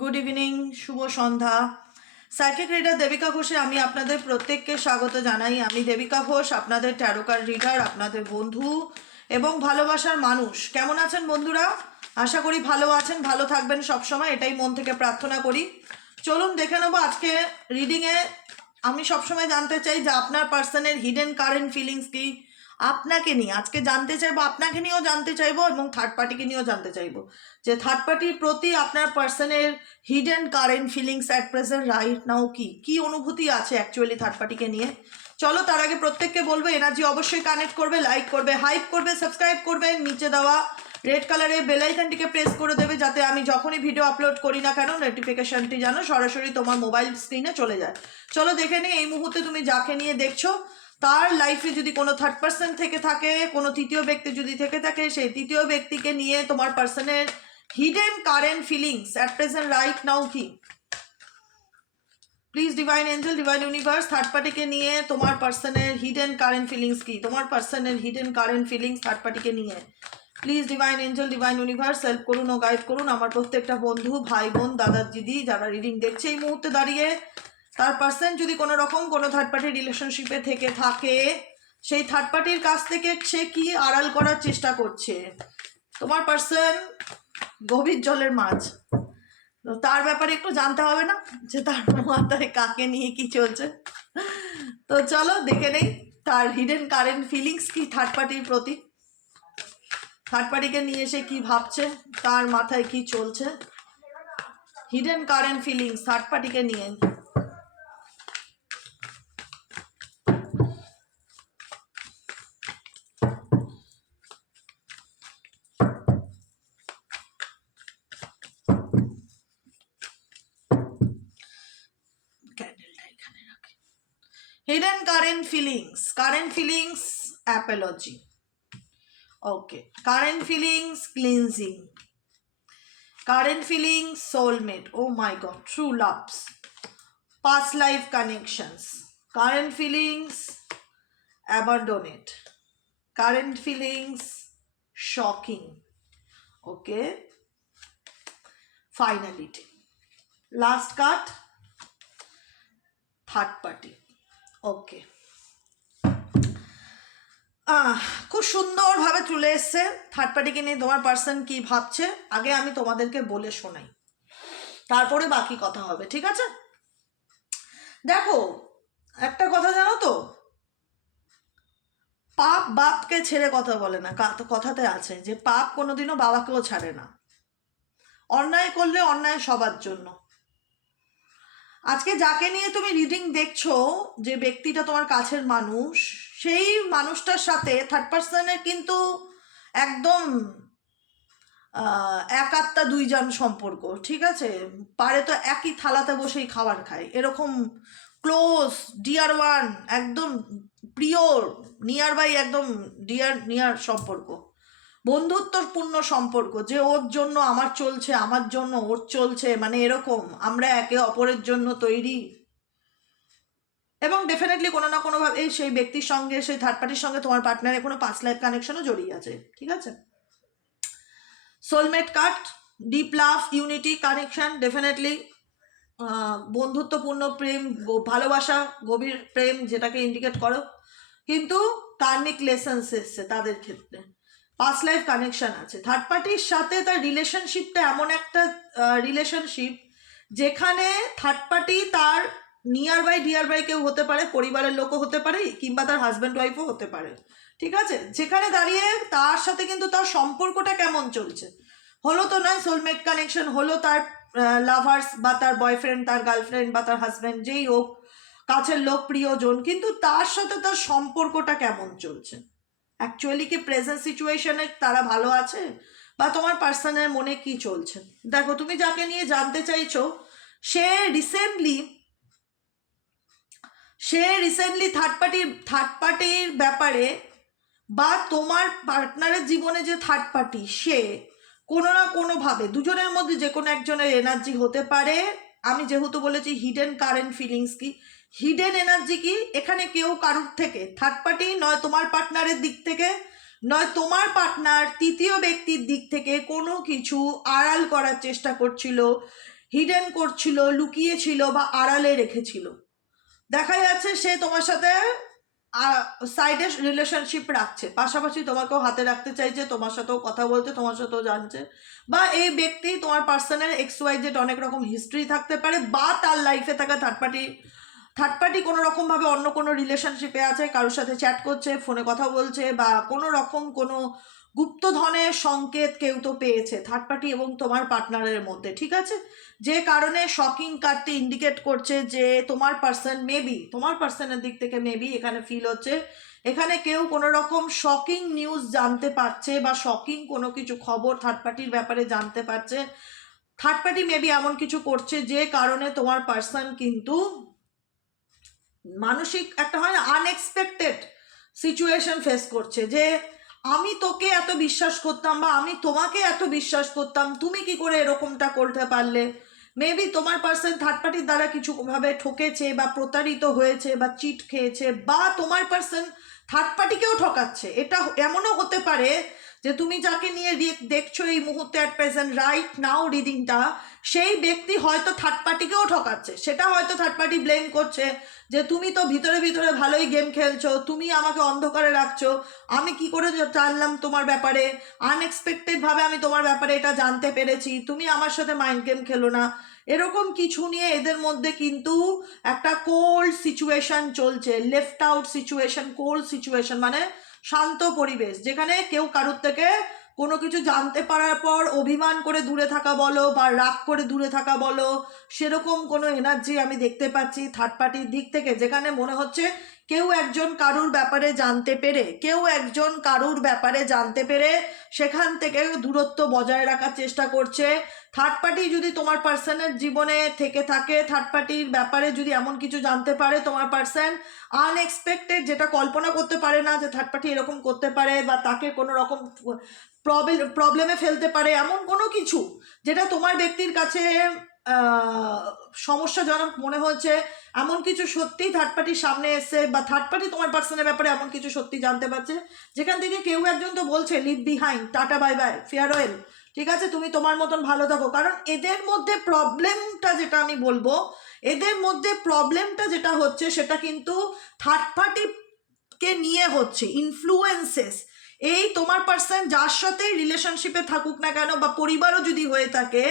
Good evening, শুভ সন্ধ্যা। Psychic reader Devika ঘোষে আমি আপনাদের প্রত্যেককে স্বাগত জানাই। আমি দেবিকা ঘোষ, আপনাদের ট্যারো কার্ড রিডার, আপনাদের বন্ধু এবং ভালোবাসার মানুষ। কেমন আছেন বন্ধুরা? আশা করি ভালো আছেন, ভালো থাকবেন সবসময়, এটাই মন থেকে প্রার্থনা করি। চলুন দেখে নেবো আজকে রিডিংয়ে। আমি সবসময় জানতে চাই যে আপনার পার্সনের হিডেন কারেন্ট ফিলিংস কি, আপনাকে নিয়ে আজকে জানতে চাইবো, আপনাকে নিয়েও জানতে চাইবো এবং থার্ড পার্টিকে নিয়েও জানতে চাইবো যে থার্ড পার্টির প্রতি আপনার পার্সনের hidden current feelings at present right now কি অনুভূতি আছে অ্যাকচুয়ালি থার্ড পার্টিকে নিয়ে। চলো তার আগে প্রত্যেককে বলবো এনার্জি অবশ্যই কানেক্ট করবে, লাইক করবে, হাইপ করবে, সাবস্ক্রাইব করবে, নিচে দেওয়া রেড কালারের বেল আইকনটিকে প্রেস করে দেবে যাতে আমি যখনই ভিডিও আপলোড করি না কেন নোটিফিকেশনটি যেন সরাসরি তোমার মোবাইল স্ক্রিনে চলে যায়। চলো দেখে নিই এই মুহূর্তে তুমি যাকে নিয়ে দেখছো তার লাইফে যদি কোনো থার্ড পার্সন থেকে থাকে, কোনো তৃতীয় ব্যক্তি যদি থেকে থাকে, সেই তৃতীয় ব্যক্তিকে নিয়ে তোমার পার্সনের hidden current feelings at present right now কি। Please divine angel, divine universe, third পার্টিকে নিয়ে তোমার পার্সনের হিডেন কারেন্ট ফিলিংস কি, তোমার পার্সনের হিডেন কারেন্ট ফিলিংস থার্ড পার্টিকে নিয়ে। Please divine angel, divine universe help করুন ও গাইড করুন আমার প্রত্যেকটা বন্ধু, ভাই বোন, দাদা দিদি যারা রিডিং দেখছে এই মুহূর্তে দাঁড়িয়ে। তার পার্সন যদি কোনো রকম কোনো থার্ড পার্টির রিলেশনশিপে থেকে থাকে, সেই থার্ড পার্টির কাছ থেকে সে কি আড়াল করার চেষ্টা করছে। তোমার পার্সন গভীর জলের মাছ, তো তার ব্যাপারে একটু জানতে হবে না যে তার মাথায় কাকে নিয়ে কি চলছে। তো চলো দেখে নেই তার হিডেন কারেন্ট ফিলিংস কি থার্ড পার্টির প্রতি, থার্ড পার্টিকে নিয়ে সে কি ভাবছে, তার মাথায় কি চলছে। হিডেন কারেন্ট ফিলিংস থার্ড পার্টিকে নিয়ে। Hidden current feelings, apology. Okay, current feelings, cleansing. Current feelings, soulmate. Oh my god, true loves. Past life connections. Current feelings, abandoned. Current feelings, shocking. Okay. Finality. Last card, third party. ওকে, খুব সুন্দরভাবে চলে এসছে third পার্টিকে নিয়ে তোমার person কি ভাবছে। আগে আমি তোমাদেরকে বলে শোনাই, তারপরে বাকি কথা হবে, ঠিক আছে? দেখো একটা কথা জানো তো, পাপ বাপকে ছেড়ে কথা বলে না, কথাতে আছে যে পাপ কোনোদিনও বাবাকেও ছাড়ে না। অন্যায় করলে অন্যায় সবার জন্য। আজকে যাকে নিয়ে তুমি রিডিং দেখছো, যে ব্যক্তিটা তোমার কাছের মানুষ, সেই মানুষটার সাথে থার্ড পার্সনের কিন্তু একদম এক আত্মা দুইজন সম্পর্ক, ঠিক আছে? পারে তো একই থালাতে বসেই খাবার খায়, এরকম ক্লোজ, ডিয়ার ওয়ান, একদম প্রিয়, নিয়ার বাই, একদম নিয়ার সম্পর্ক, বন্ধুত্বপূর্ণ সম্পর্ক, যে ওর জন্য আমার চলছে, আমার জন্য ওর চলছে, মানে এরকম আমরা একে অপরের জন্য তৈরি। এবং ডেফিনেটলি কোনো না কোনোভাবে সেই ব্যক্তির সঙ্গে, সেই থার্ড পার্টির সঙ্গে তোমার পার্টনারের কোনো পাস্ট লাইফ কানেকশনও জড়িয়ে আছে, ঠিক আছে? সোলমেট কার্ড, ডিপ লাভ, ইউনিটি, কানেকশন, ডেফিনেটলি বন্ধুত্বপূর্ণ প্রেম, ভালোবাসা, গভীর প্রেম যেটাকে ইন্ডিকেট করো, কিন্তু কার্মিক লেসন্স এসছে তাদের ক্ষেত্রে। পাস্ট লাইফ কানেকশন আছে থার্ড পার্টির সাথে। তার রিলেশনশিপটা এমন একটা রিলেশনশিপ যেখানে থার্ড পার্টি তার নিয়ার বাই, ডিয়ার বাই কেউ হতে পারে, পরিবারের লোকও হতে পারে, কিংবা তার হাজব্যান্ড ওয়াইফও হতে পারে, ঠিক আছে? যেখানে দাঁড়িয়ে তার সাথে কিন্তু তার সম্পর্কটা কেমন চলছে, হলো তো নয় সোলমেট কানেকশন, হলো তার লাভার্স বা তার বয়ফ্রেন্ড, তার গার্লফ্রেন্ড বা তার হাজব্যান্ড, যেই হোক, কাছের লোক, প্রিয়জন, কিন্তু তার সাথে তার সম্পর্কটা কেমন চলছে। অ্যাকচুয়ালি কি প্রেজেন্ট সিচুয়েশনে তারা ভালো আছে, বা তোমার পার্সনের মনে কি চলছে। দেখো তুমি যাকে নিয়ে জানতে চাইছো, সে রিসেন্টলি থার্ড পার্টির ব্যাপারে, বা তোমার পার্টনারের জীবনে যে থার্ড পার্টি, সে কোনো না কোনোভাবে দুজনের মধ্যে যে কোনো একজনের এনার্জি হতে পারে। আমি যেহেতু বলেছি হিডেন কারেন্ট ফিলিংস কি, হিডেন এনার্জি কি, এখানে কেউ কারুর থেকে, থার্ড পার্টি নয় তোমার পার্টনারের দিক থেকে, নয় তোমার পার্টনার তৃতীয় ব্যক্তির দিক থেকে কোনো কিছু আড়াল করার চেষ্টা করছিল, হিডেন করছিল, লুকিয়েছিল বা আড়ালে রেখেছিল। দেখা যাচ্ছে সে তোমার সাথে সাইডে রিলেশনশিপ রাখছে, পাশাপাশি তোমাকেও হাতে রাখতে চাইছে, তোমার সাথেও কথা বলতে, তোমার সাথেও জানছে। বা এই ব্যক্তি তোমার পার্সনের XYZ অনেক রকম হিস্ট্রি থাকতে পারে, বা তার লাইফে থাকা থার্ড পার্টি কোনো রকমভাবে অন্য কোনো রিলেশনশিপে আছে, কারোর সাথে চ্যাট করছে, ফোনে কথা বলছে, বা কোনো রকম কোনো গুপ্তধনের সংকেত কেউ তো পেয়েছে থার্ড পার্টি এবং তোমার পার্টনারের মধ্যে, ঠিক আছে? যে কারণে শকিং কার্ডটি ইন্ডিকেট করছে যে তোমার পার্সন মেবি, তোমার পার্সনের দিক থেকে মেবি এখানে ফিল হচ্ছে এখানে কেউ কোনো রকম শকিং নিউজ জানতে পারছে বা শকিং কোনো কিছু খবর থার্ড পার্টির ব্যাপারে জানতে পারছে। থার্ড পার্টি মেবি এমন কিছু করছে যে কারণে তোমার পার্সন কিন্তু মানসিক একটা হয় না আনএক্সপেক্টেড সিচুয়েশন ফেস করছে, যে আমি তোকে এত বিশ্বাস করতাম বা আমি তোমাকে এত বিশ্বাস করতাম, তুমি কি করে এরকমটা করতে পারলে। মেবি তোমার পার্সন থার্ড পার্টির দ্বারা কিছুভাবে ঠকেছে বা প্রতারিত হয়েছে বা চিট খেয়েছে, বা তোমার পার্সন থার্ড পার্টিকেও ঠকাচ্ছে। এটা এমনও হতে পারে যে তুমি যাকে নিয়ে দেখছো এই মুহূর্তে অ্যাট প্রেজেন্ট রাইট নাও রিডিংটা, সেই ব্যক্তি হয়তো থার্ড পার্টিকেও ঠকাচ্ছে। সেটা হয়তো থার্ড পার্টি ব্লেম করছে যে তুমি তো ভিতরে ভিতরে ভালোই গেম খেলছো, তুমি আমাকে অন্ধকারে রাখছো, আমি কি করে জানলাম তোমার ব্যাপারে, আনএক্সপেক্টেডভাবে আমি তোমার ব্যাপারে এটা জানতে পেরেছি, তুমি আমার সাথে মাইন্ড গেম খেলো না। এরকম কিছু নিয়ে এদের মধ্যে কিন্তু একটা কোল্ড সিচুয়েশন চলছে, left out situation, cold situation মানে শান্ত পরিবেশ, যেখানে কেউ কারোর থেকে কোনো কিছু জানতে পারার পর অভিমান করে দূরে থাকা বলো বা রাগ করে দূরে থাকা বলো, সেরকম কোনো এনার্জি আমি দেখতে পাচ্ছি থার্ড পার্টির দিক থেকে, যেখানে মনে হচ্ছে কেউ একজন কারুর ব্যাপারে জানতে পেরে সেখান থেকে দূরত্ব বজায় রাখার চেষ্টা করছে। থার্ড পার্টি যদি তোমার পার্সনের জীবনে থেকে থাকে, থার্ড পার্টির ব্যাপারে যদি এমন কিছু জানতে পারে তোমার পার্সন আনএক্সপেক্টেড, যেটা কল্পনা করতে পারে না যে থার্ড পার্টি এরকম করতে পারে বা তাকে কোনো রকম প্রবলেমে ফেলতে পারে, এমন কোনো কিছু যেটা তোমার ব্যক্তির কাছে সমস্যাজনক মনে হচ্ছে, এমন কিছু সত্যি থার্ড পার্টির সামনে এসে বা থার্ড পার্টি তোমার পার্সনের ব্যাপারে এমন কিছু সত্যি জানতে পারছে, যেখান থেকে কেউ একজন তো বলছে leave behind, tata bye bye, farewell, ঠিক আছে, তুমি তোমার মতন ভালো থাকো। কারণ এদের মধ্যে প্রবলেমটা যেটা আমি বলবো, এদের মধ্যে প্রবলেমটা যেটা হচ্ছে সেটা কিন্তু থার্ড পার্টিকে নিয়ে হচ্ছে, ইনফ্লুয়েন্সেস। এই তোমার পার্সন যার সাথে রিলেশনশিপে থাকুক না কেন বা পরিবারও যদি হয়ে থাকে,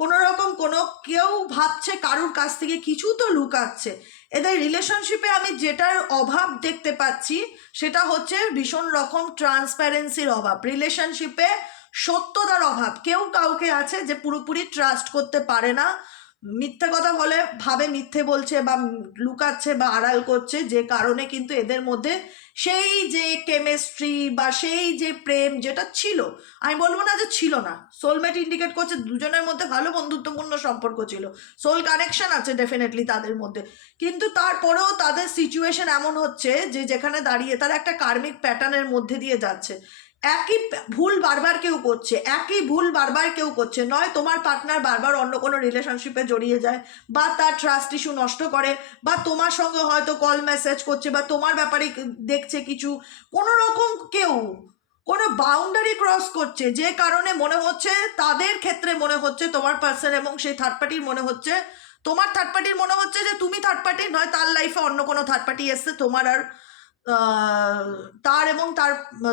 কোনো রকম কোনো কেউ ভাবছে কারুর কাছ থেকে কিছু তো লুকাচ্ছে। এদের রিলেশনশিপে আমি যেটার অভাব দেখতে পাচ্ছি সেটা হচ্ছে ভীষণ রকম ট্রান্সপ্যারেন্সির অভাব, রিলেশনশিপে সত্যতার অভাব। কেউ কাউকে আছে যে পুরোপুরি ট্রাস্ট করতে পারে না, মিথ্যে কথা বলে ভাবে মিথ্যে বলছে বা লুকাচ্ছে বা আড়াল করছে, যে কারণে কিন্তু এদের মধ্যে সেই যে কেমিস্ট্রি বা সেই যে প্রেম যেটা ছিল, আমি বলবো না যে ছিল না, সোলমেট ইন্ডিকেট করছে দুজনের মধ্যে ভালো বন্ধুত্বপূর্ণ সম্পর্ক ছিল, সোল কানেকশন আছে ডেফিনেটলি তাদের মধ্যে, কিন্তু তারপরেও তাদের সিচুয়েশন এমন হচ্ছে যে যেখানে দাঁড়িয়ে তারা একটা কার্মিক প্যাটার্নের মধ্যে দিয়ে যাচ্ছে। একই ভুল বারবার কেউ করছে, নয় তোমার পার্টনার বারবার অন্য কোনো রিলেশনশিপে জড়িয়ে যায় বা তার ট্রাস্ট ইস্যু নষ্ট করে, বা তোমার সঙ্গে হয়তো কল মেসেজ করছে বা তোমার ব্যাপারে দেখছে কিছু, কোনো রকম কেউ কোনো বাউন্ডারি ক্রস করছে, যে কারণে মনে হচ্ছে তাদের ক্ষেত্রে মনে হচ্ছে তোমার পার্সন এবং সেই থার্ড পার্টির মনে হচ্ছে, তোমার থার্ড পার্টির মনে হচ্ছে যে তুমি থার্ড পার্টি নয়, তার লাইফে অন্য কোনো থার্ড পার্টি এসছে তোমার আর তার এবং তার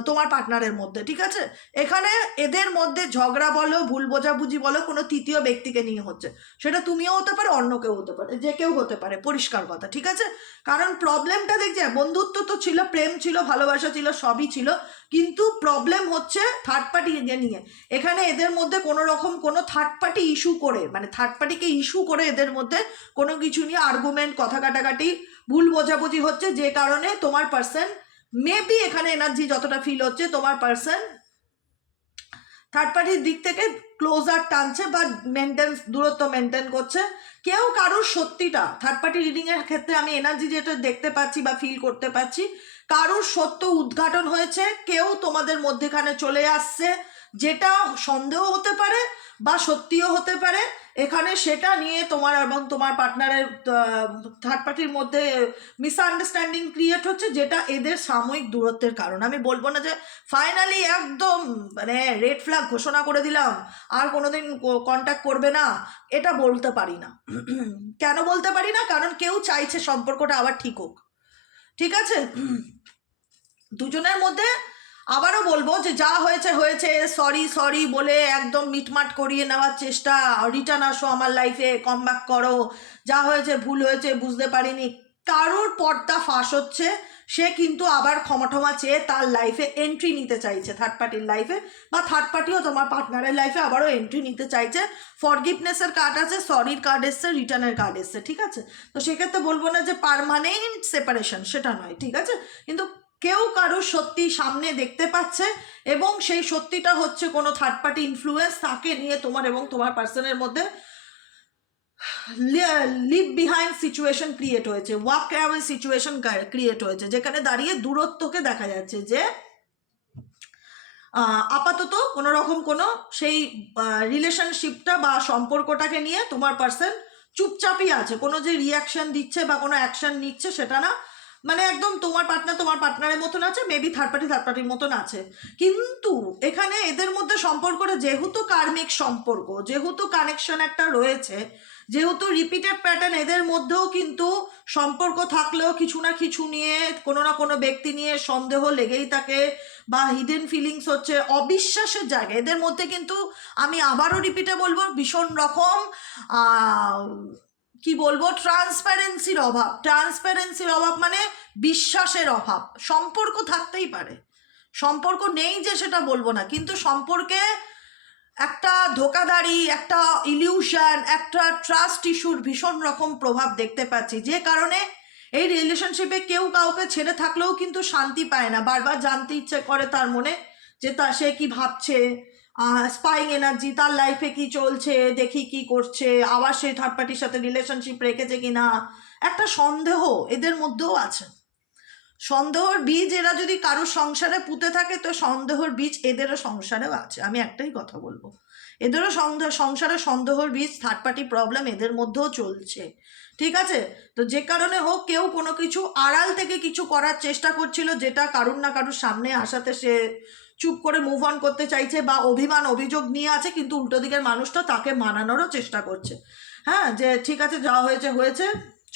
তোমার পার্টনারের মধ্যে, ঠিক আছে? এখানে এদের মধ্যে ঝগড়া বলো, ভুল বোঝাবুঝি বলো, কোনো তৃতীয় ব্যক্তিকে নিয়ে হচ্ছে, সেটা তুমিও হতে পারে, অন্য কেউ হতে পারে, যে কেউ হতে পারে, পরিষ্কার কথা, ঠিক আছে? কারণ প্রবলেমটা দেখছে, বন্ধুত্ব তো ছিল, প্রেম ছিল, ভালোবাসা ছিল, সবই ছিল, কিন্তু প্রবলেম হচ্ছে থার্ড পার্টিকে নিয়ে। এখানে এদের মধ্যে কোনো রকম কোনো থার্ড পার্টি ইস্যু করে, মানে থার্ড পার্টিকে ইস্যু করে এদের মধ্যে কোনো কিছু নিয়ে আর্গুমেন্ট, কথা কাটাকাটি, ভুল বোঝাবুঝি হচ্ছে, যে কারণে তোমার পার্সন মেবি এখানে এনার্জি যতটা ফিল হচ্ছে তোমার পার্সন থার্ড পার্টির দিক থেকে ক্লোজার টানছে বা দূরত্ব মেনটেন করছে। কেউ কারোর সত্যিটা থার্ড পার্টি রিডিংয়ের ক্ষেত্রে আমি এনার্জি যেটা দেখতে পাচ্ছি বা ফিল করতে পারছি, কারোর সত্য উদ্ঘাটন হয়েছে, কেউ তোমাদের মধ্যেখানে চলে আসছে, যেটা সন্দেহ হতে পারে বা সত্যিও হতে পারে। এখানে সেটা নিয়ে তোমার এবং তোমার পার্টনারের থার্ড পার্টির মধ্যে মিসআন্ডারস্ট্যান্ডিং ক্রিয়েট হচ্ছে, যেটা এদের সাময়িক দূরত্বের কারণ। আমি বলবো না যে ফাইনালি একদম মানে রেড ফ্ল্যাগ ঘোষণা করে দিলাম আর কোনোদিন কন্ট্যাক্ট করবে না, এটা বলতে পারি না। কেন বলতে পারি না? কারণ কেউ চাইছে সম্পর্কটা আবার ঠিক হোক, ঠিক আছে? দুজনের মধ্যে আবারও বলবো যে যা হয়েছে হয়েছে, সরি সরি বলে একদম মিটমাট করিয়ে নেওয়ার চেষ্টা, রিটার্ন আসো আমার লাইফে, কম ব্যাক করো, যা হয়েছে ভুল হয়েছে, বুঝতে পারিনি। কারোর পর্দা ফাঁস হচ্ছে, সে কিন্তু আবার ক্ষমা চেয়ে তার লাইফে এন্ট্রি নিতে চাইছে, থার্ড পার্টির লাইফে, বা থার্ড পার্টিও তোমার পার্টনারের লাইফে আবারও এন্ট্রি নিতে চাইছে। ফরগিভনেসের কার্ড আছে, সরির কার্ড এসছে, রিটার্নের কার্ড এসছে, ঠিক আছে? তো সেক্ষেত্রে বলবো না যে পারমানেন্ট সেপারেশন, সেটা নয়, ঠিক আছে? কিন্তু কেউ কারোর সত্যি সামনে দেখতে পাচ্ছে এবং সেই সত্যিটা হচ্ছে কোনো থার্ড পার্টি ইনফ্লুয়েন্স, তাকে নিয়ে তোমার এবং তোমার পার্সনের মধ্যে লিভ বিহাইন্ড সিচুয়েশন ক্রিয়েট হয়েছে, ওয়াক অ্যাওয়ে সিচুয়েশন ক্রিয়েট হয়েছে, যেখানে দাঁড়িয়ে দূরত্বকে দেখা যাচ্ছে যে আপাতত কোনো রকম কোনো সেই রিলেশনশিপটা বা সম্পর্কটাকে নিয়ে তোমার পার্সন চুপচাপই আছে, কোনো যে রিয়াকশন দিচ্ছে বা কোনো অ্যাকশন নিচ্ছে সেটা না, মানে একদম তোমার পার্টনার তোমার পার্টনারের মতন আছে, মেবি থার্ড পার্টির মতন আছে। কিন্তু এখানে এদের মধ্যে সম্পর্কটা যেহেতু কার্মিক সম্পর্ক, যেহেতু কানেকশন একটা রয়েছে, যেহেতু রিপিটেড প্যাটার্ন এদের মধ্যেও কিন্তু সম্পর্ক থাকলেও কিছু না কিছু নিয়ে কোনো না কোনো ব্যক্তি নিয়ে সন্দেহ লেগেই থাকে বা হিডেন ফিলিংস হচ্ছে, অবিশ্বাসের জায়গা এদের মধ্যে কিন্তু আমি আবারও রিপিটে বলবো ভীষণ রকম কি বলবো ট্রান্সপারেন্সির অভাব মানে বিশ্বাসের অভাব। সম্পর্ক থাকতেই পারে, সম্পর্ক নেই যে সেটা বলবো না, কিন্তু সম্পর্কে একটা ধোকাধাড়ি, একটা ইলিউশন, একটা ট্রাস্ট ইস্যুর ভীষণ রকম প্রভাব দেখতে পাচ্ছি, যে কারণে এই রিলেশনশিপে কেউ কাউকে ছেড়ে থাকলেও কিন্তু শান্তি পায় না, বারবার জানতে ইচ্ছে করে তার মনে যে সে কি ভাবছে, স্পাইং এনার্জি, তার লাইফে কি চলছে, দেখি কি করছে, আবার সেই থার্ড পার্টির সাথে রিলেশনশিপ রেখেছে কিনা, একটা সন্দেহ এদের মধ্যেও আছে। সন্দেহর বীজ এরা যদি কারোর সংসারে পুঁতে থাকে, তো সন্দেহর বীজ এদেরও সংসারেও আছে। আমি একটাই কথা বলবো, এদেরও সংসারে সন্দেহর বীজ, থার্ড পার্টি প্রবলেম এদের মধ্যেও চলছে, ঠিক আছে? তো যে কারণে হোক কেউ কোনো কিছু আড়াল থেকে কিছু করার চেষ্টা করছিল, যেটা কারুর না কারুর সামনে আসাতে সে চুপ করে মুভ অন করতে চাইছে বা অভিমান অভিযোগ নিয়ে আছে, কিন্তু উল্টো দিকের মানুষটা তাকে মানানোরও চেষ্টা করছে, হ্যাঁ, যে ঠিক আছে যা হয়েছে হয়েছে,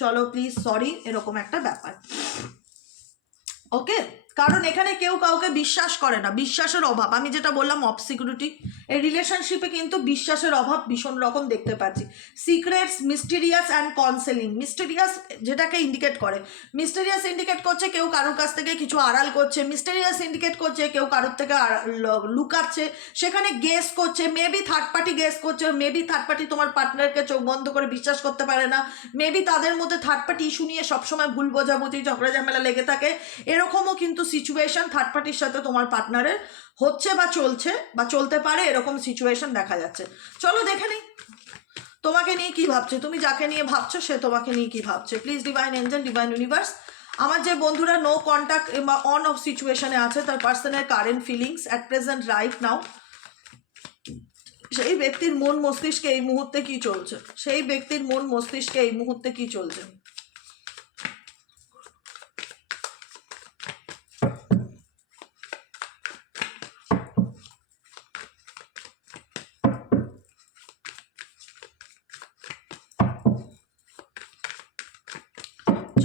চলো প্লিজ সরি, এরকম একটা ব্যাপার। ওকে, কারণ এখানে কেউ কাউকে বিশ্বাস করে না, বিশ্বাসের অভাব, আমি যেটা বললাম অফ সিকিউরিটি, এই রিলেশনশিপে কিন্তু বিশ্বাসের অভাব ভীষণ রকম দেখতে পাচ্ছি। Secrets, mysterious and concealing. Mysterious যেটাকে ইন্ডিকেট করে, মিস্টেরিয়াস ইন্ডিকেট করছে কেউ কারোর কাছ থেকে কিছু আড়াল করছে, মিস্টেরিয়াস ইন্ডিকেট করছে কেউ কারোর থেকে লুকাচ্ছে, সেখানে গেস করছে, মেবি থার্ড পার্টি গেস করছে, মেবি থার্ড পার্টি তোমার পার্টনারকে চোখ বন্ধ করে বিশ্বাস করতে পারে না, মেবি তাদের মধ্যে থার্ড পার্টি ইস্যু নিয়ে সবসময় ভুল বোঝাবুঝি, ঝগড়া ঝামেলা লেগে থাকে, এরকমও কিন্তু সিচুয়েশন থার্ড পার্টির সাথে তোমার পার্টনারের হচ্ছে বা চলছে বা চলতে পারে, এরকম সিচুয়েশন দেখা যাচ্ছে। চলো দেখে নিই তোমাকে নিয়ে কি ভাবছে, তুমি যাকে নিয়ে ভাবছো সে তোমাকে নিয়ে কি ভাবছে। Please divine angel, divine universe, আমার যে বন্ধুরা নো কন্ট্যাক্ট বা অন অফ সিচুয়েশনে আছে, তার পার্সনের current feelings at present right নাও, সেই ব্যক্তির মন মস্তিষ্কে এই মুহূর্তে কি চলছে, সেই ব্যক্তির মন মস্তিষ্কে এই মুহূর্তে কি চলছে।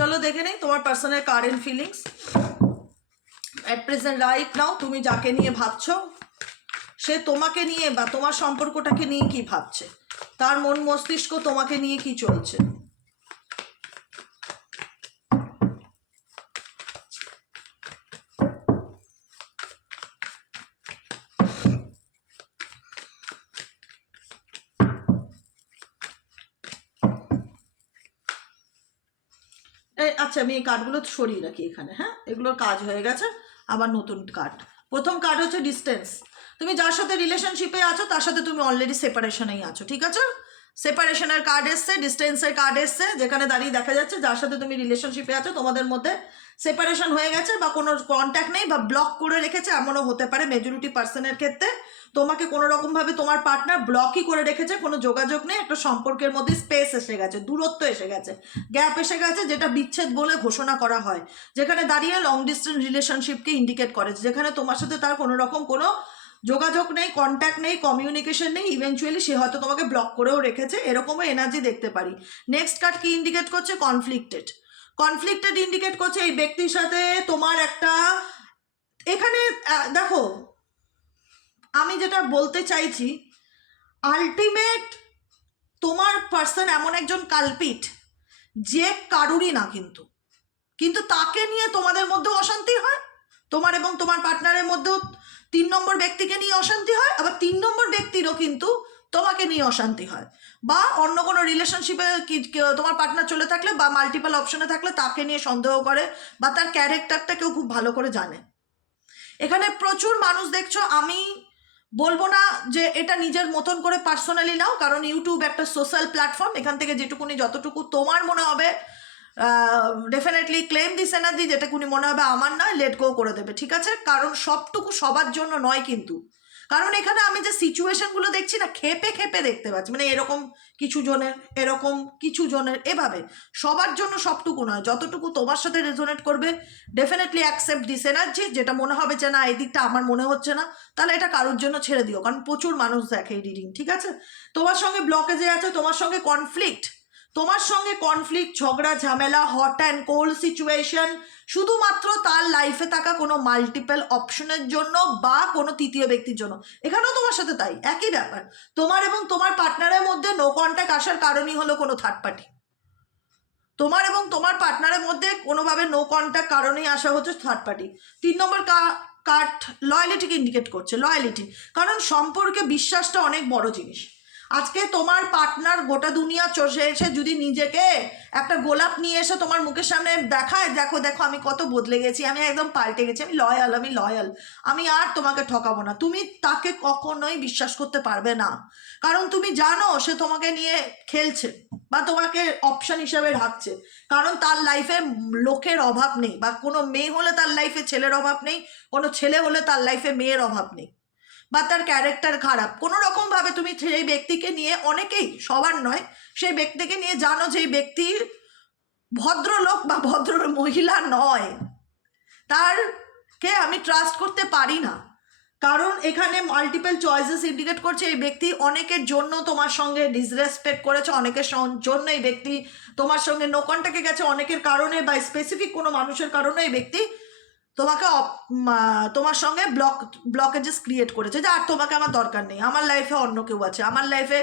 চলো দেখে নেই তোমার পার্সনের current feelings at present right নাও। তুমি যাকে নিয়ে ভাবছো সে তোমাকে নিয়ে বা তোমার সম্পর্কটাকে নিয়ে কি ভাবছে, তার মন মস্তিষ্ক তোমাকে নিয়ে কি চলছে। আচ্ছা আমি এই কার্ডগুলো সরিয়ে রাখি এখানে, হ্যাঁ, এগুলোর কাজ হয়ে গেছে, আবার নতুন কার্ড। প্রথম কার্ড হচ্ছে ডিস্টেন্স, তুমি যার সাথে রিলেশনশিপে আছো তার সাথে তুমি অলরেডি সেপারেশনেই আছো, ঠিক আছে? সেপারেশনের কার্ড এসছে, ডিস্টেন্সের কার্ড এসছে, যেখানে দাঁড়িয়ে দেখা যাচ্ছে যার সাথে তুমি রিলেশনশিপে আছো তোমাদের মধ্যে সেপারেশন হয়ে গেছে বা কোনো কন্ট্যাক্ট নেই বা ব্লক করে রেখেছে, এমনও হতে পারে মেজরিটি পার্সনের ক্ষেত্রে। তোমাকে কোনো রকমভাবে তোমার পার্টনার ব্লকই করে রেখেছে, কোনো যোগাযোগ নেই, একটা সম্পর্কের মধ্যে স্পেস এসে গেছে, দূরত্ব এসে গেছে, গ্যাপ এসে গেছে, যেটা বিচ্ছেদ বলে ঘোষণা করা হয়, যেখানে দাঁড়িয়ে লং ডিস্টেন্স রিলেশনশিপকে ইন্ডিকেট করে, যেখানে তোমার সাথে তার কোনো রকম কোনো যোগাযোগ নেই, কন্ট্যাক্ট নেই, কমিউনিকেশন নেই, ইভেনচুয়ালি সে হয়তো তোমাকে ব্লক করেও রেখেছে, এরকমও এনার্জি দেখতে পারি। নেক্সট কার্ড কি ইন্ডিকেট করছে? কনফ্লিক্টেড। কনফ্লিক্টেড ইন্ডিকেট করছে এই ব্যক্তির সাথে তোমার একটা, এখানে দেখো আমি যেটা বলতে চাইছি, আলটিমেট তোমার পার্সন এমন একজন কালপিট যে কারুরই না, কিন্তু কিন্তু তাকে নিয়ে তোমাদের মধ্যেও অশান্তি হয়, তোমার এবং তোমার পার্টনারের মধ্যেও 3 নম্বর ব্যক্তিকে নিয়ে অশান্তি হয়, আবার 3 নম্বর ব্যক্তিরও কিন্তু তোমাকে নিয়ে অশান্তি হয়, বা অন্য কোনো রিলেশনশিপে তোমার পার্টনার চলে থাকলে বা মাল্টিপল অপশনে থাকলে তাকে নিয়ে সন্দেহ করে, বা তার ক্যারেক্টারটা কেউ খুব ভালো করে জানে। এখানে প্রচুর মানুষ দেখছো, আমি বলবো না যে এটা নিজের মতন করে পার্সোনালি নাও, কারণ ইউটিউব একটা সোশ্যাল প্ল্যাটফর্ম, এখান থেকে যেটুকুনি যতটুকু তোমার মনে হবে ডেফিনেটলি ক্লেম দিস এনার্জি, যেটাকুনি মনে হবে আমার নয়, লেট গো করে দেবে, ঠিক আছে? কারণ সবটুকু সবার জন্য নয় কিন্তু, কারণ এখানে আমি যে সিচুয়েশনগুলো দেখছি না, খেপে খেপে দেখতে পাচ্ছি, মানে এরকম কিছু জনের, এরকম কিছু জনের, এভাবে সবার জন্য সবটুকু নয়, যতটুকু তোমার সাথে রেজোনেট করবে ডেফিনেটলি অ্যাকসেপ্ট দিস এনার্জি। যেটা মনে হবে যে না এই দিকটা আমার মনে হচ্ছে না, তাহলে এটা কারোর জন্য ছেড়ে দিও, কারণ প্রচুর মানুষ দেখে এই রিডিং, ঠিক আছে? তোমার সঙ্গে ব্লকেজে আছে, তোমার সঙ্গে কনফ্লিক্ট, তোমার সঙ্গে কনফ্লিক্ট, ঝগড়া ঝামেলা, হট অ্যান্ড কোল্ড সিচুয়েশন, শুধুমাত্র তার লাইফে থাকা কোনো মাল্টিপল অপশনের জন্য বা কোনো তৃতীয় ব্যক্তির জন্য। এখানেও তোমার সাথে তাই একই ব্যাপার, তোমার এবং তোমার পার্টনারের মধ্যে নো কন্ট্যাক্ট আসার কারণই হলো কোনো থার্ড পার্টি। তোমার এবং তোমার পার্টনারের মধ্যে কোনোভাবে নো কন্ট্যাক্ট কারণেই আসা হচ্ছে থার্ড পার্টি। 3 নম্বর কার্ড লয়ালিটিকে ইন্ডিকেট করছে, লয়ালিটি, কারণ সম্পর্কে বিশ্বাসটা অনেক বড় জিনিস। আজকে তোমার পার্টনার গোটা দুনিয়া চষে এসে যদি নিজেকে একটা গোলাপ নিয়ে এসে তোমার মুখের সামনে দেখায়, দেখো দেখো আমি কত বদলে গেছি, আমি একদম পাল্টে গেছি, আমি লয়াল, আমি আর তোমাকে ঠকাবো না, তুমি তাকে কখনোই বিশ্বাস করতে পারবে না, কারণ তুমি জানো সে তোমাকে নিয়ে খেলছে বা তোমাকে অপশন হিসাবে রাখছে, কারণ তার লাইফে লোকের অভাব নেই, বা কোনো মেয়ে হলে তার লাইফে ছেলের অভাব নেই, কোনো ছেলে হলে তার লাইফে মেয়ের অভাব নেই, বা তার ক্যারেক্টার খারাপ কোনো রকমভাবে তুমি সেই ব্যক্তিকে নিয়ে, অনেকেই সবার নয়, সেই ব্যক্তিকে নিয়ে জানো যে এই ব্যক্তি ভদ্রলোক বা ভদ্র মহিলা নয়, তারকে আমি ট্রাস্ট করতে পারি না, কারণ এখানে মাল্টিপল চয়েসেস ইন্ডিকেট করছে এই ব্যক্তি অনেকের জন্য তোমার সঙ্গে ডিসরেসপেক্ট করেছে, অনেকের জন্য এই ব্যক্তি তোমার সঙ্গে নো কন্ট্যাক্টে গেছে, অনেকের কারণে বা স্পেসিফিক কোনো মানুষের কারণে এই ব্যক্তি তোমাকে তোমার সঙ্গে ব্লকেজেস ক্রিয়েট করেছে, যে আর তোমাকে আমার দরকার নেই, আমার লাইফে অন্য কেউ আছে, আমার লাইফে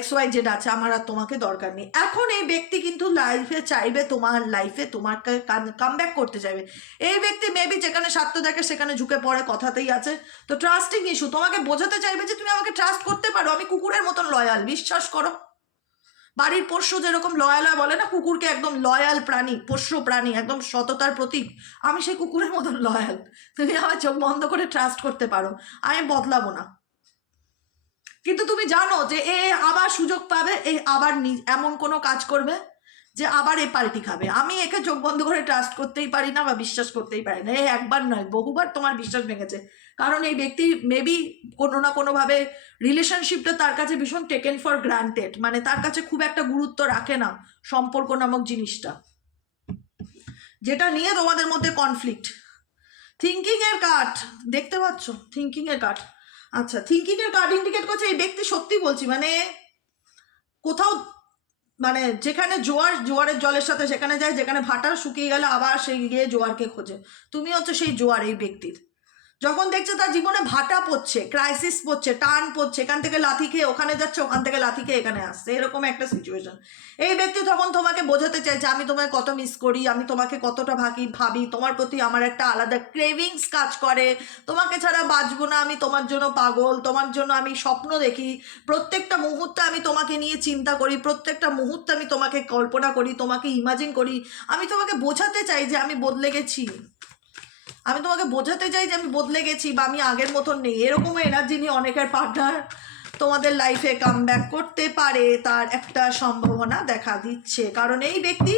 XYZ আছে, আমার আর তোমাকে দরকার নেই। এখন এই ব্যক্তি কিন্তু লাইফে চাইবে, তোমার লাইফে তোমাকে কামব্যাক করতে চাইবে। এই ব্যক্তি মেবি যেখানে স্বার্থ দেখে সেখানে ঝুঁকে পড়ে, কথাতেই আছে। তো ট্রাস্টিং ইস্যু, তোমাকে বোঝাতে চাইবে যে তুমি আমাকে ট্রাস্ট করতে পারো, আমি কুকুরের মতন লয়াল, বিশ্বাস করো। বাড়ির পোষ্য যেরকম লয়াল হয়, বলে না কুকুরকে একদম লয়াল প্রাণী, পোষ্য প্রাণী, একদম সততার প্রতীক, আমি সেই কুকুরের মতন লয়াল, তুমি আমার চোখ বন্ধ করে ট্রাস্ট করতে পারো, আমি বদলাবো না। কিন্তু তুমি জানো যে এ আবার সুযোগ পাবে, এ আবার এমন কোনো কাজ করবে যে আবার এ পাল্টি খাবে, আমি একে চোখ বন্ধ করে ট্রাস্ট করতেই পারি না বা বিশ্বাস করতেই পারি না। এ একবার নয় বহুবার তোমার বিশ্বাস ভেঙেছে, কারণ এই ব্যক্তি মেবি কোনো না কোনোভাবে রিলেশনশিপটা তার কাছে ভীষণ টেকেন ফর গ্রান্টেড, মানে তার কাছে খুব একটা গুরুত্ব রাখে না সম্পর্ক নামক জিনিসটা, যেটা নিয়ে তোমাদের মধ্যে কনফ্লিক্ট। থিঙ্কিংয়ের কার্ড দেখতে পাচ্ছ, থিঙ্কিংয়ের কার্ড, আচ্ছা থিঙ্কিংয়ের কার্ড ইন্ডিকেট করছে এই ব্যক্তি, সত্যি বলছি, মানে কোথাও, মানে যেখানে জোয়ারের জলের সাথে সেখানে যায়, যেখানে ভাটা শুকিয়ে গেলে আবার সেই গিয়ে জোয়ারকে খোঁজে, তুমি হচ্ছে সেই জোয়ার এই ব্যক্তির। যখন দেখছে তার জীবনে ভাটা পড়ছে, ক্রাইসিস পড়ছে, টান পড়ছে, এখান থেকে লাথি খেয়ে ওখানে যাচ্ছে, ওখান থেকে লাথি খেয়ে এখানে আসছে, এরকম একটা সিচুয়েশন, এই ব্যক্তি তখন তোমাকে বোঝাতে চাইছে আমি তোমায় কত মিস করি, আমি তোমাকে কতটা ভাবি, তোমার প্রতি আমার একটা আলাদা ক্রেভিংস কাজ করে, তোমাকে ছাড়া বাঁচবো না, আমি তোমার জন্য পাগল, তোমার জন্য আমি স্বপ্ন দেখি, প্রত্যেকটা মুহূর্তে আমি তোমাকে নিয়ে চিন্তা করি, প্রত্যেকটা মুহূর্তে আমি তোমাকে কল্পনা করি, তোমাকে ইমাজিন করি, আমি তোমাকে বোঝাতে চাই যে আমি বদলে গেছি, আমি তোমাকে বোঝাতে চাই যে আমি বদলে গেছি বা আমি আগের মতন নেই। এরকম এনার্জি নিয়ে অনেকের পার্টনার তোমাদের লাইফে কামব্যাক করতে পারে তার একটা সম্ভাবনা দেখা দিচ্ছে। কারণ এই ব্যক্তি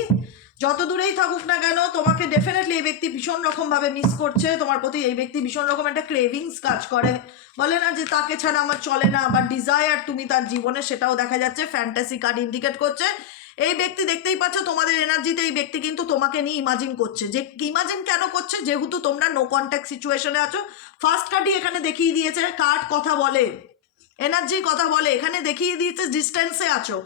যত দূরেই থাকুক না কেন তোমাকে ডেফিনেটলি এই ব্যক্তি ভীষণ রকমভাবে মিস করছে। তোমার প্রতি এই ব্যক্তি ভীষণ রকম একটা ক্রেভিংস কাজ করে, বলে না যে তাকে ছাড়া আমার চলে না, বা ডিজায়ার তুমি তার জীবনে, সেটাও দেখা যাচ্ছে। ফ্যান্টাসি কার্ড ইন্ডিকেট করছে এই ব্যক্তি, দেখতেই পাচ্ছ তোমাদের এনার্জিতে এই ব্যক্তি কিন্তু তোমাকে নিয়ে ইমাজিন করছে। যে ইমাজিন কেন করছে? যেহেতু তোমরা নো কন্ট্যাক্ট সিচুয়েশনে আছো। ফার্স্ট কার্ডই এখানে দেখিয়ে দিয়েছে, কার্ড কথা বলে, এনার্জি কথা বলে। এখানে দেখিয়ে দিয়েছে ডিস্টেন্সে আছো,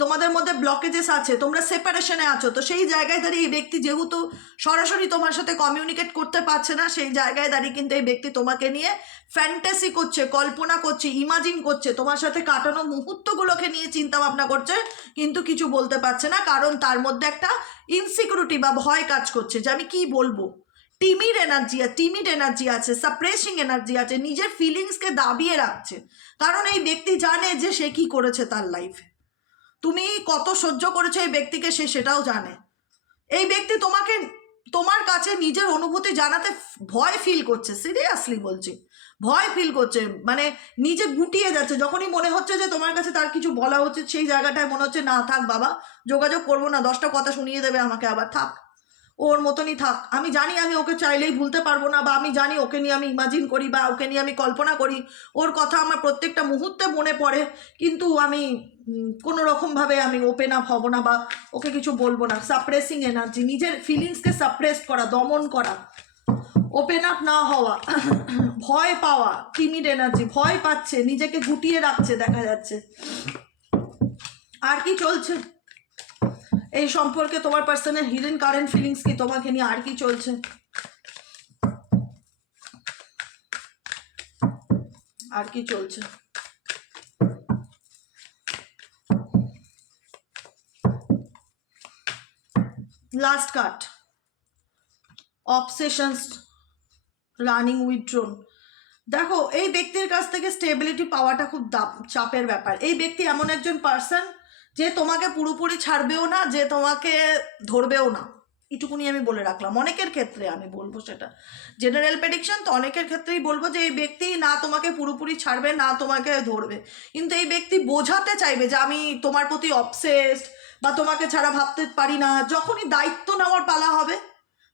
তোমাদের মধ্যে ব্লকেজেস আছে, তোমরা সেপারেশনে আছো। তো সেই জায়গায় দাঁড়িয়ে এই ব্যক্তি যেহেতু সরাসরি তোমার সাথে কমিউনিকেট করতে পারছে না, সেই জায়গায় দাঁড়িয়ে কিন্তু এই ব্যক্তি তোমাকে নিয়ে ফ্যান্টাসি করছে, কল্পনা করছে, ইমাজিন করছে, তোমার সাথে কাটানো মুহূর্তগুলোকে নিয়ে চিন্তা ভাবনা করছে, কিন্তু কিছু বলতে পারছে না। কারণ তার মধ্যে একটা ইনসিকিউরিটি বা ভয় কাজ করছে যে আমি কি বলবো। টিমিড এনার্জি আছে, সাপ্রেসিং এনার্জি আছে, নিজের ফিলিংসকে দাবিয়ে রাখছে। কারণ এই ব্যক্তি জানে যে সে কি করেছে তার লাইফে, তুমি কত সহ্য করেছো এই ব্যক্তিকে, সে সেটাও জানে। এই ব্যক্তি তোমাকে, তোমার কাছে নিজের অনুভূতি জানাতে ভয় ফিল করছে, সিরিয়াসলি বলছি, ভয় ফিল করছে। মানে নিজে গুটিয়ে যাচ্ছে। যখনই মনে হচ্ছে যে তোমার কাছে তার কিছু বলা হচ্ছে, সেই জায়গাটায় মনে হচ্ছে না থাক বাবা, যোগাযোগ করবো না, 10টা কথা শুনিয়ে দেবে আমাকে, আবার থাক, ওর মতনই থাক। আমি জানি আমি ওকে চাইলেই ভুলতে পারবো না, বা আমি জানি ওকে নিয়ে আমি ইমাজিন করি, বা ওকে নিয়ে আমি কল্পনা করি, ওর কথা আমার প্রত্যেকটা মুহূর্তে মনে পড়ে, কিন্তু আমি কোনো রকমভাবে আমি ওপেন আপ হব না, বা ওকে কিছু বলবো না। সাপ্রেসিং এনার্জি, নিজের ফিলিংসকে সাপ্রেস করা, দমন করা, ওপেন আপ না হওয়া, ভয় পাওয়া, টিমিড এনার্জি, ভয় পাচ্ছে, নিজেকে গুটিয়ে রাখছে দেখা যাচ্ছে। আর কি চলছে এই সম্পর্কে? তোমার পার্সনের হিডেন কারেন্ট ফিলিংস কি তোমাকে নিয়ে? আর কি চলছে? আর কি চলছে? Last card, obsessions, running withdrawn. দেখো এই ব্যক্তির কাছ থেকে স্টেবিলিটি পাওয়াটা খুব চাপের ব্যাপার। এই ব্যক্তি এমন একজন পার্সন যে তোমাকে পুরোপুরি ছাড়বেও না, যে তোমাকে ধরবেও না, এটুকুনি আমি বলে রাখলাম। অনেকের ক্ষেত্রে আমি বলবো, সেটা জেনারেল প্রেডিকশন তো, অনেকের ক্ষেত্রেই বলবো যে এই ব্যক্তি না তোমাকে পুরোপুরি ছাড়বে, না তোমাকে ধরবে, কিন্তু এই ব্যক্তি বোঝাতে চাইবে যে আমি তোমার প্রতি অবসেসড, বা তোমাকে ছাড়া ভাবতে পারি না। যখনই দায়িত্ব নেওয়ার পালা হবে,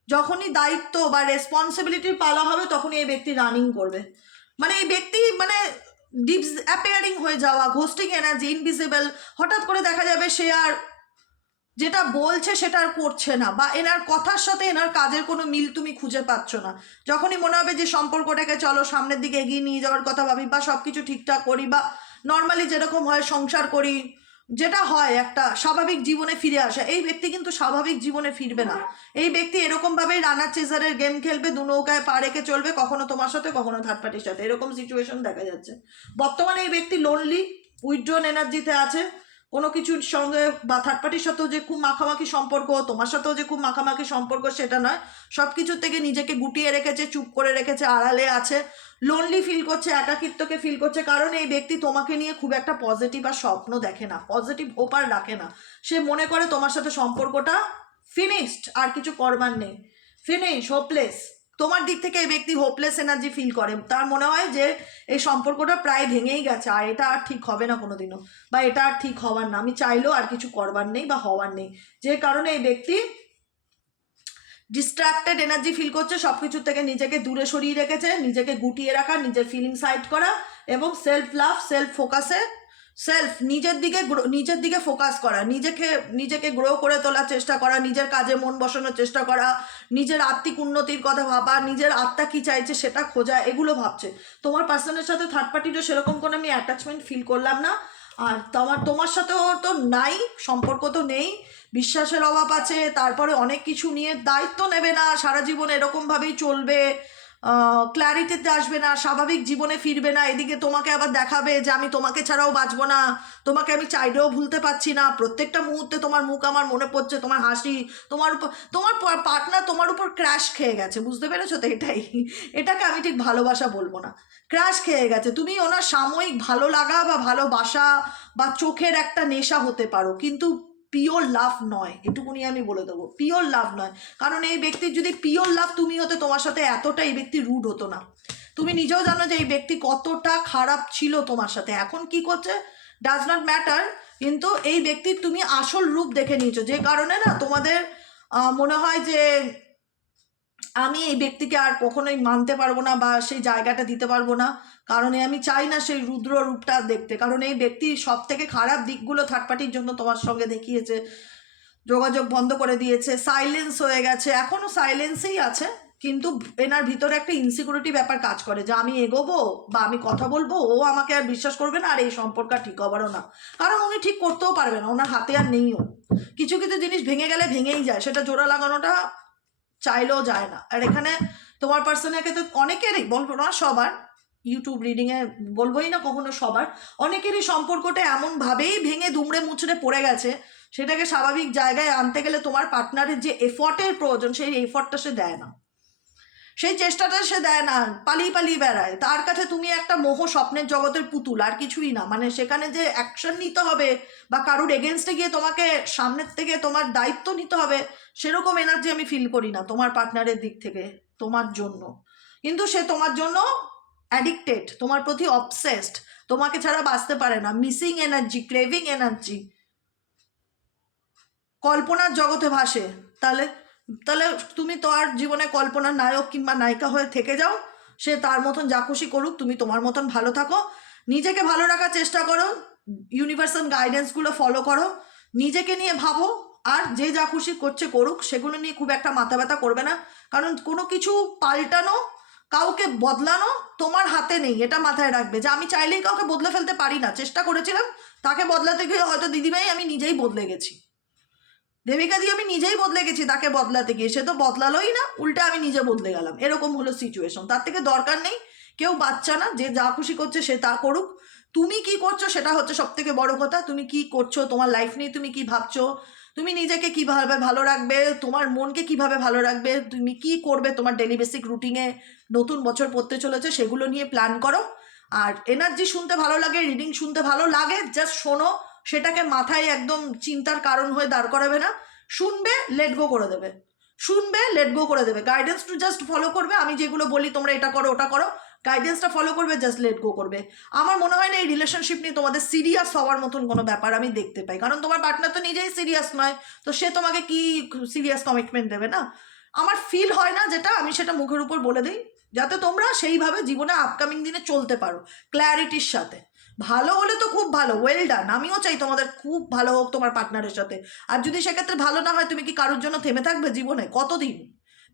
যখনই দায়িত্ব বা রেসপন্সিবিলিটির পালা হবে, তখনই এই ব্যক্তি রানিং করবে। মানে এই ব্যক্তি মানে ডিপস অ্যাপিয়ারিং হয়ে যাওয়া, ঘোস্টিং এনার্জি, ইনভিজিবল। হঠাৎ করে দেখা যাবে সে আর যেটা বলছে সেটা আর করছে না, বা এনার কথার সাথে এনার কাজের কোনো মিল তুমি খুঁজে পাচ্ছ না। যখনই মনে হবে যে সম্পর্কটাকে চলো সামনের দিকে এগিয়ে নিয়ে যাওয়ার কথা ভাবি, বা সব কিছু ঠিকঠাক করি, বা নর্মালি যেরকম হয় সংসার করি, যেটা হয় একটা স্বাভাবিক জীবনে ফিরে আসে, এই ব্যক্তি কিন্তু স্বাভাবিক জীবনে ফিরবে না। এই ব্যক্তি এরকমভাবেই রানার চেজারের গেম খেলবে, দু নৌকায় পা রেখে চলবে, কখনো তোমার সাথে কখনো থার্ড পার্টির সাথে, এরকম সিচুয়েশন দেখা যাচ্ছে। বর্তমানে এই ব্যক্তি লোনলি, উইথড্রন এনার্জিতে আছে। কোনো কিছুর সঙ্গে বা থার্ড পার্টির সাথেও যে খুব মাখামাখি সম্পর্ক, তোমার সাথেও যে খুব মাখামাখি সম্পর্ক, সেটা নয়। সব কিছুর থেকে নিজেকে গুটিয়ে রেখেছে, চুপ করে রেখেছে, আড়ালে আছে, লোনলি ফিল করছে, একাকিত্বকে ফিল করছে। কারণ এই ব্যক্তি তোমাকে নিয়ে খুব একটা পজিটিভ আর স্বপ্ন দেখে না, পজিটিভ হোপ আর রাখে না। সে মনে করে তোমার সাথে সম্পর্কটা ফিনিশড, আর কিছু করবার নেই, ফিনিশ, হোপলেস। তোমার দিক থেকে এই ব্যক্তি হোপলেস এনার্জি ফিল করে। তার মনে হয় যে এই সম্পর্কটা প্রায় ভেঙেই গেছে, আর এটা আর ঠিক হবে না কোনোদিনও, বা এটা আর ঠিক হওয়ার না, আমি চাইলেও আর কিছু করবার নেই বা হওয়ার নেই। যে কারণে এই ব্যক্তি ডিস্ট্রাক্টেড এনার্জি ফিল করছে, সব কিছুর থেকে নিজেকে দূরে সরিয়ে রেখেছে, নিজেকে গুটিয়ে রাখা, নিজের ফিলিং সাইড করা, এবং সেলফ লাভ, সেলফ ফোকাসে, নিজের দিকে ফোকাস করা, নিজেকে গ্রো করে তোলার চেষ্টা করা, নিজের কাজে মন বসানোর চেষ্টা করা, নিজের আত্মিক উন্নতির কথা ভাবা, নিজের আত্মা কি চাইছে সেটা খোঁজা, এগুলো ভাবছে। তোমার পার্সনের সাথে থার্ড পার্টিরও সেরকম কোনো আমি অ্যাটাচমেন্ট ফিল করলাম না। আর তোমার সাথেও তো নাই সম্পর্ক, তো নেই, বিশ্বাসের অভাব আছে। তারপরে অনেক কিছু নিয়ে দায়িত্ব নেবে না, সারা জীবন এরকমভাবেই চলবে, ক্ল্যারিটিতে আসবে না, স্বাভাবিক জীবনে ফিরবে না। এদিকে তোমাকে আবার দেখাবে যে আমি তোমাকে ছাড়াও বাঁচবো না, তোমাকে আমি চাইলেও ভুলতে পারছি না, প্রত্যেকটা মুহূর্তে তোমার মুখ আমার মনে পড়ছে, তোমার হাসি, তোমার পার্টনার তোমার উপর ক্র্যাশ খেয়ে গেছে, বুঝতে পেরেছো তো? এটাকে আমি ঠিক ভালোবাসা বলবো না, ক্র্যাশ খেয়ে গেছে। তুমি ওনার সাময়িক ভালো লাগা বা ভালোবাসা বা চোখের একটা নেশা হতে পারো, কিন্তু পিওর লাভ নয়, এটুকুনি আমি বলে দেবো, পিওর লাভ নয়। কারণ এই ব্যক্তির যদি পিওর লাভ তুমি হতে, তোমার সাথে এতটা এই ব্যক্তি রুড হতো না। তুমি নিজেও জানো যে এই ব্যক্তি কতটা খারাপ ছিল তোমার সাথে। এখন কি করছে ডাজ নট ম্যাটার, কিন্তু এই ব্যক্তির তুমি আসল রূপ দেখে নিয়েছো, যে কারণে না তোমাদের মনে হয় যে আমি এই ব্যক্তিকে আর কখনোই মানতে পারবো না বা সেই জায়গাটা দিতে পারবো না, কারণ আমি চাই না সেই রুদ্র রূপটা দেখতে। কারণ এই ব্যক্তি সব থেকে খারাপ দিকগুলো থার্ড পার্টির জন্য তোমার সঙ্গে দেখিয়েছে, যোগাযোগ বন্ধ করে দিয়েছে, সাইলেন্স হয়ে গেছে, এখনও সাইলেন্সেই আছে, কিন্তু এনার ভিতরে একটা ইনসিকিউরিটি ব্যাপার কাজ করে যে আমি এগোবো বা আমি কথা বলবো, ও আমাকে আর বিশ্বাস করবে না, আর এই সম্পর্ক ঠিক হবারও না, কারণ উনি ঠিক করতেও পারবে না, ওনার হাতে আর নেইও। কিছু কিছু জিনিস ভেঙে গেলে ভেঙেই যায়, সেটা জোড়া লাগানোটা চাইলেও যায় না। আর এখানে তোমার পার্সনের ক্ষেত্রে অনেকেরই, বলবো না সবার, ইউটিউব রিডিংয়ে বলবোই না কখনো সবার, অনেকেরই সম্পর্কটা এমনভাবেই ভেঙে দুমড়ে মুচড়ে পড়ে গেছে, সেটাকে স্বাভাবিক জায়গায় আনতে গেলে তোমার পার্টনারের যে এফর্টের প্রয়োজন সেই এফর্টটা সে দেয় না, সেই চেষ্টাটা সে দেয় না, পালিয়ে পালিয়ে বেড়ায়। তার কাছে তুমি একটা মোহ স্বপ্নের জগতের পুতুল, আর কিছুই না। মানে সেখানে যে অ্যাকশন নিতে হবে বা কারুর এগেনস্টে গিয়ে তোমাকে সামনের থেকে তোমার দায়িত্ব নিতে হবে, সেরকম এনার্জি আমি ফিল করি না তোমার পার্টনারের দিক থেকে তোমার জন্য। কিন্তু সে তোমার জন্য অ্যাডিক্টেড, তোমার প্রতি অবসেসড, তোমাকে ছাড়া বাঁচতে পারে না। মিসিং এনার্জি, ক্রেভিং এনার্জি, কল্পনার জগতে ভাসে। তাহলে তাহলে তুমি তো আর জীবনে কল্পনার নায়ক কিংবা নায়িকা হয়ে থেকে যাও, সে তার মতন যা খুশি করুক, তুমি তোমার মতন ভালো থাকো, নিজেকে ভালো রাখার চেষ্টা করো, ইউনিভার্সাল গাইডেন্সগুলো ফলো করো, নিজেকে নিয়ে ভাবো, আর যে যা খুশি করছে করুক, সেগুলো নিয়ে খুব একটা মাথা ব্যথা করবে না, কারণ কোনো কিছু পাল্টানো, কাউকে বদলানো তোমার হাতে নেই, এটা মাথায় রাখবে। যে আমি চাইলেই কাউকে বদলে ফেলতে পারি না, চেষ্টা করেছিলাম, তাকে বদলাতে গিয়ে হয়তো দিদিভাই আমি নিজেই বদলে গেছি, দেবিকা দি আমি নিজেই বদলে গেছি তাকে বদলাতে গিয়ে, সে তো বদলালোই না, উল্টে আমি নিজে বদলে গেলাম, এরকম হলো সিচুয়েশন। তার থেকে দরকার নেই, কেউ বাচ্চা না, যে যা খুশি করছে সে তা করুক। তুমি কি করছো সেটা হচ্ছে সব থেকে বড় কথা। তুমি কি করছো, তোমার লাইফ নিয়ে তুমি কি ভাবছো, তুমি নিজেকে কিভাবে ভালো রাখবে, তোমার মনকে কিভাবে ভালো রাখবে, তুমি কি করবে তোমার ডেলি বেসিক রুটিনে, নতুন বছর পড়তে চলেছে, সেগুলো নিয়ে প্ল্যান করো। আর এনার্জি শুনতে ভালো লাগে, রিডিং শুনতে ভালো লাগে, জাস্ট শোনো, সেটাকে মাথায় একদম চিন্তার কারণ হয়ে দাঁড় করাবে না, শুনবে লেট গো করে দেবে, শুনবে লেট গো করে দেবে, গাইডেন্স টু জাস্ট ফলো করবে, আমি যেগুলো বলি তোমরা এটা করো ওটা করো, গাইডেন্সটা ফলো করবে, জাস্ট লেট গো করবে। আমার মনে হয় না এই রিলেশনশিপ নিয়ে তোমাদের সিরিয়াস হওয়ার মতন কোনো ব্যাপার আমি দেখতে পাই, কারণ তোমার পার্টনার তো নিজেই সিরিয়াস নয়, তো সে তোমাকে কি সিরিয়াস কমিটমেন্ট দেবে না। আমার ফিল হয় না, যেটা আমি সেটা মুখের উপর বলে দিই, যাতে তোমরা সেইভাবে জীবনে আপকামিং দিনে চলতে পারো ক্ল্যারিটির সাথে। ভালো হলে তো খুব ভালো, ওয়েল ডান, আমিও চাই তোমাদের খুব ভালো হোক তোমার পার্টনারের সাথে। আর যদি সেক্ষেত্রে ভালো না হয়, তুমি কি কারোর জন্য থেমে থাকবে জীবনে? কতদিন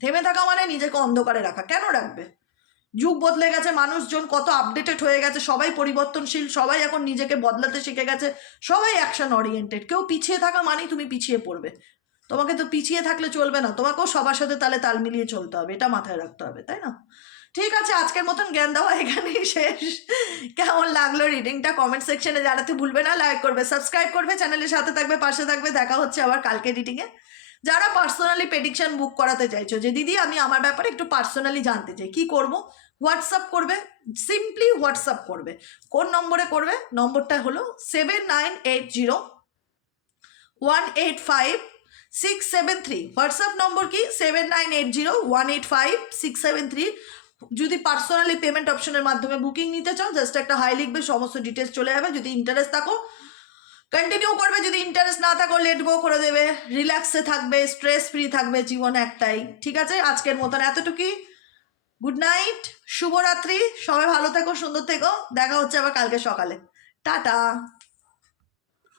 থেমে থাকা মানে নিজেকে অন্ধকারে রাখা, কেন রাখবে? যুগ বদলে গেছে, মানুষজন কত আপডেটেড হয়ে গেছে, সবাই পরিবর্তনশীল, সবাই এখন নিজেকে বদলাতে শিখে গেছে, সবাই অ্যাকশন ওরিয়েন্টেড। কেউ পিছিয়ে থাকা মানেই তুমি পিছিয়ে পড়বে, তোমাকে তো পিছিয়ে থাকলে চলবে না, তোমাকেও সবার সাথে তাহলে তাল মিলিয়ে চলতে হবে, এটা মাথায় রাখতে হবে, তাই না? ঠিক আছে, আজকের মতন জ্ঞান দেওয়া এখানেই শেষ। কেমন লাগলো রিডিংটা কমেন্ট সেকশনে জানাতে ভুলবে না, লাইক করবে, সাবস্ক্রাইব করবে, চ্যানেলের সাথে থাকবে, পাশে থাকবে। দেখা হচ্ছে আবার কালকে রিডিংয়ে। যারা পার্সোনালি প্রেডিকশন বুক করাতে চাইছো, যে দিদি আমি আমার ব্যাপারে একটু পার্সোনালি জানতে চাই, কি করব? হোয়াটসঅ্যাপ করবে, সিম্পলি হোয়াটসঅ্যাপ করবে। কোন নম্বরে করবে? নম্বরটা হলো 7980185673। হোয়াটসঅ্যাপ নম্বর কি? 7980185673। যদি পার্সোনালি পেমেন্ট অপশনের মাধ্যমে বুকিং নিতে চাও, জাস্ট একটা হাই লিখবে, সমস্ত ডিটেলস চলে যাবে। যদি ইন্টারেস্ট থাকো কন্টিনিউ করবে, যদি ইন্টারেস্ট না থাকো লেট গো করে দেবে, রিল্যাক্সে থাকবে, স্ট্রেস ফ্রি থাকবে, জীবন একটাই। ঠিক আছে, আজকের মতন এতটুকুই। গুড নাইট, শুভরাত্রি, সবাই ভালো থেকো, সুন্দর থেকো, দেখা হচ্ছে আবার কালকে সকালে। টাটা।